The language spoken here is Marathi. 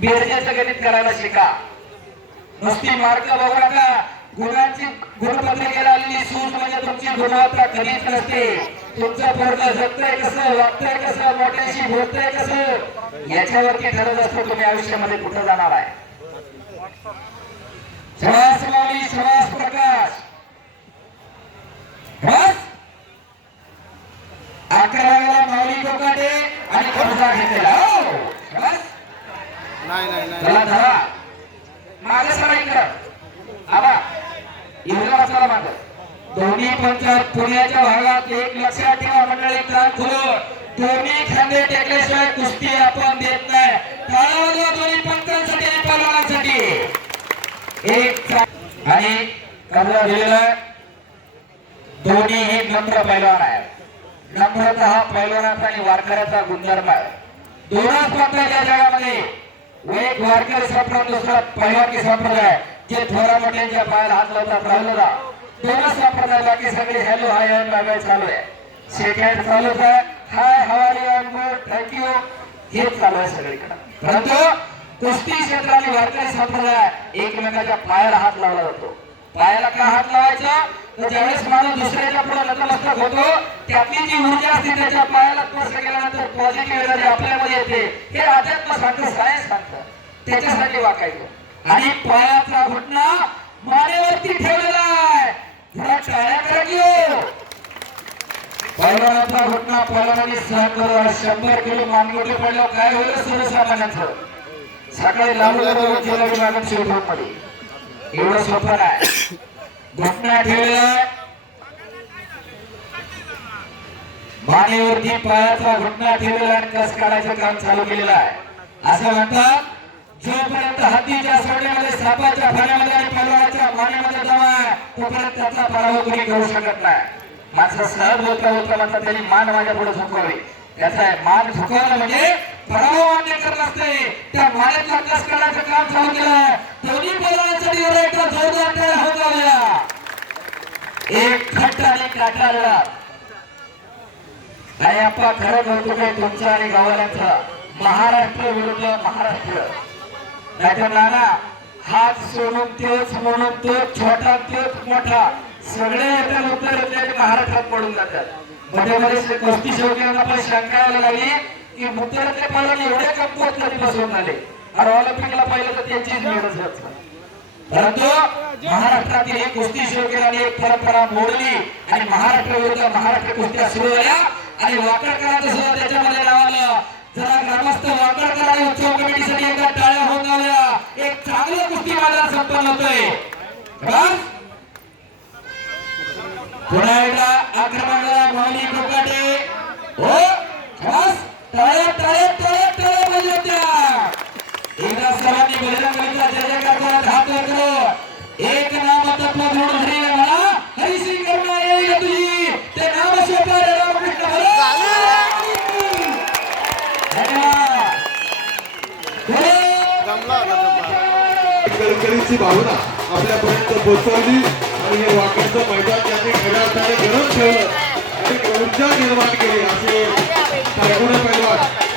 बेरजेचं गणित करायला शिका. नुसती मार्क बघू नका गुणांची गुणपत्रिकेला आलेली सूज म्हणजे तुमची गुणवत्ता कधीच नसते. तुमचं पूर्ण जगतंय कसं वागतंय कसं मोठ्याशी बोलतंय कसं? याच्यावरती ठरत असतो तुम्ही आयुष्यामध्ये कुठं जाणार आहे. श्वास माऊली श्वास प्रकाश बस अकराव्याला माऊली कोकाटे आणि खर्चा घेतलेला हो बस नाही नाही नाही. चला धरा मागे सरा इकडं. आबा इकडं चला मागं. दोन्ही पंचायत पुण्याच्या भागात एक लक्षात ठेवा मंडळी कान खोलो. दोन्ही खांदे टेकल्याशिवाय कुस्ती आपण देत नाही. टाळा दोन्ही पंचांसाठी आणि पलवानांसाठी. एक आणि कमला दिलेला. दोन्ही हे नम्र पैलवान आहे नम्रता हा पैलवानाचा आणि वारकऱ्याचा गुणधर्म आहे. दोनच पत्र या जगामध्ये. एक वारकरी संप्रदाय दुसरा पैलवानी संप्रदाय जे थोरा मोठ्यांच्या पायाला हात लावतात राहिलं ना दोनच संप्रदाय बाकी सगळे hello hi am bye bye चालू आहे. सेकंड हँड चालूच आहे hi how are am good thank you हे चालू आहे सगळीकडे. परंतु कुस्ती क्षेत्राने वारकरी संप्रदाय एकमेकाच्या पायाला हात लावला जातो. पायाला का हात लावायचा? तर ज्यावेळेस माणूस दुसऱ्याच्या पुढे नतमस्तक होतो त्यातली जी ऊर्जा असते त्याच्या पायाला स्पर्श केल्यानंतर पॉझिटिव्ह एनर्जी आपल्यामध्ये येते. हे अध्यात्म सांगतं सायन्स सांगतं. त्याच्यासाठी वाकायचं. आणि पायाचा घुटणा मानेवरती ठेवलेला आहे. जरा टाळ्या करा की हो. पैलवानाचा घुटणा पैलवानाने सहन करू. शंभर किलो मानगोटे पडल्यावर काय होईल? सर्वसामान्यांचं. सकाळी लावलं जेवलं लागत शिवठामध्ये एवढं सोपं नाही. घटना ठेवलेला मानेवरती पायाचा घटना ठेवलेला आणि कस काढायचं काम चालू केलेलं आहे. असं म्हणतात जोपर्यंत हत्तीच्या सोडण्यामध्ये सापाच्या फाण्यामध्ये आणि पलवाच्या मानेमध्ये जमा तोपर्यंत त्याचा पराभव कोणी करू शकत नाही. माणसं सहज होता होता म्हणतात त्यांनी मान माझ्या पुढे झुकवावी. त्याचा मान झुकवणं म्हणजे पराभव मान्य करत असते. त्या मानेतला अभ्यास करण्याचं काम चालू केलं? आहे दोन्ही पलवानांसाठी एवढा एकदा जोरदार टाळ्या होत आल्या एक खट्ट आणि काटा लढा. आणि आपण खरं म्हणतो काय तुमचा आणि गावाल्यांचा महाराष्ट्र विरुद्ध महाराष्ट्र. नाहीतर नाना हात सोडून तोच म्हणून तोच छोटा तोच मोठा सगळे येतात उत्तर येते आणि महाराष्ट्रात पडून जातात. मध्ये मध्ये कुस्ती शौकीयांना पण शंका यायला लागली की उत्तरातले पालन एवढे कमकुवत कधी बसवून आले. आणि ऑलिम्पिकला पाहिलं तर त्यांचीच निवडच होत. परंतु महाराष्ट्रातील एक कुस्ती शौकीनाने एक परंपरा मोडली आणि महाराष्ट्र विरुद्ध महाराष्ट्र कुस्त्या सुरू झाल्या. आणि वाकडकरांचं सुद्धा त्याच्यामध्ये लावलं जरा ग्रामस्थ वाकडकर उत्सव कमिटीसाठी एका टाळ्या होऊन लावल्या. एक चांगलं कुस्ती मैदान संपन्न होतोय. पुन्हा एकदा आक्रमणाला माऊली कोकाटे हो बस. टाळ्या टाळ्या. नाम हरी करुणा येईल तुझी ते नाम सोपा रामकृष्ण भावना आपल्यापर्यंत पोहोचवली आणि हे वाकडचं मैदान त्यांनी खऱ्या अर्थाने गरज ठेवलं आणि ऊर्जा निर्माण केली असे पैलवान.